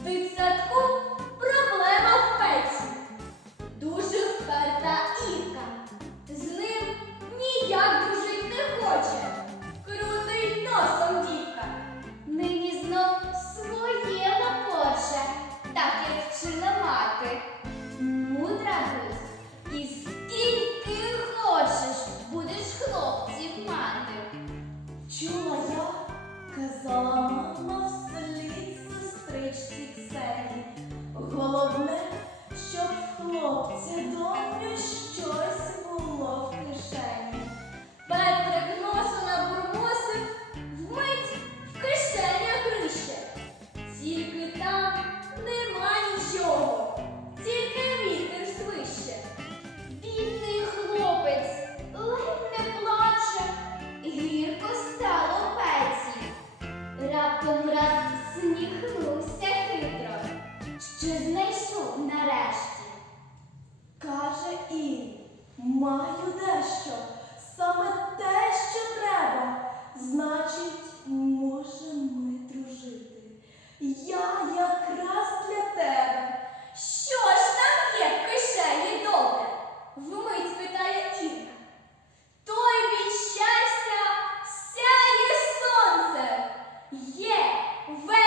В дитсадку Головне, щоб в нарешті. Каже і маю дещо, саме те, що треба. Значить, можемо ми дружити. Я якраз для тебе. Що ж там є в кишені добре? Вмить питає Інна. Той від щастя сяє сонце. Є весь.